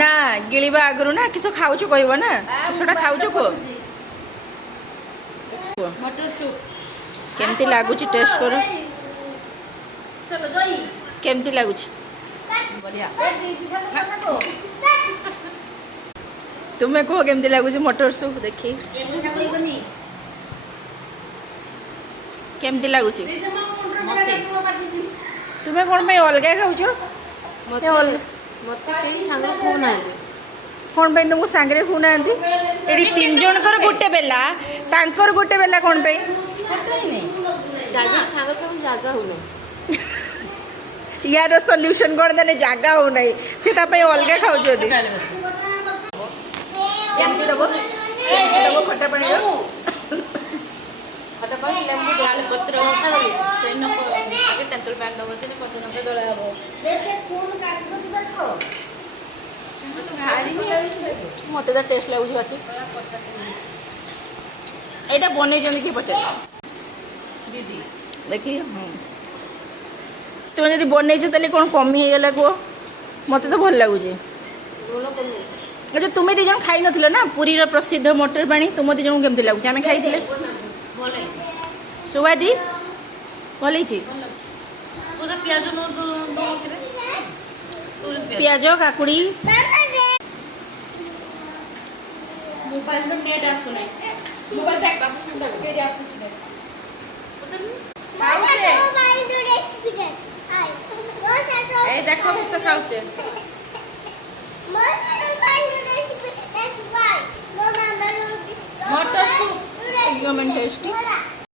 ନା ଗିଳିବା ଆଗରୁ ନା କିସ ଖାଉଛୁ କହିବ ନା କିସଟା ଖାଉଛୁ କୁହ मटर सूप କେମିତି ଲାଗୁଛି ଟେଷ୍ଟ କର କେମିତି ଲାଗୁଛି बढ़िया ତୁମେ କୁହ କେମିତି ଲାଗୁଛି ମଟର ସୁପ୍ ଦେଖି କେମିତି ଲାଗୁଛି ତୁମେ କ'ଣ ପାଇଁ ଅଲଗା ଖାଉଛ मत कई सांग खाऊना କ'ଣ ପାଇଁ ତୁମକୁ ସାଙ୍ଗରେ ଖୁଉନାହାନ୍ତି ଏଠି 3 ଜଣଙ୍କର ଗୋଟେ ବେଲା ତାଙ୍କର ଗୋଟେ ବେଲା କ'ଣ ପାଇଁ जगह सांग कभी जगह होना ୟାର ସଲ୍ୟୁସନ୍ କ'ଣ ତାହେଲେ ଜାଗା ହେଉନାହିଁ ସେ ତା ପାଇଁ ଅଲଗା ଖାଉଛନ୍ତି କେମିତି ଦେବ ଖଟା ପାଣିର खटा पानी लेंबू डाल पत्र का दो से न आगे तेंतुल पानी दबो से पछ न दला हबो मत तो टेस्ट लगुच बाकी एटा बनै कि पचार दीदी देखी तुम जब बन कौन कमी होगला कह मत तो भल लगुच अच्छा तुम्हें दी जन खाई नथिलो ना पुरी प्रसिद्ध मटर पानी तुम दी जन केमती लगुच आम खाई सुवादी भल पियाज काकुड़ी मोबाइल में नेट आसुना मोबाइल देख बाबू सुन नेट आसुची ए देखो किस खाउचे मटर सूप एकदम टेस्टी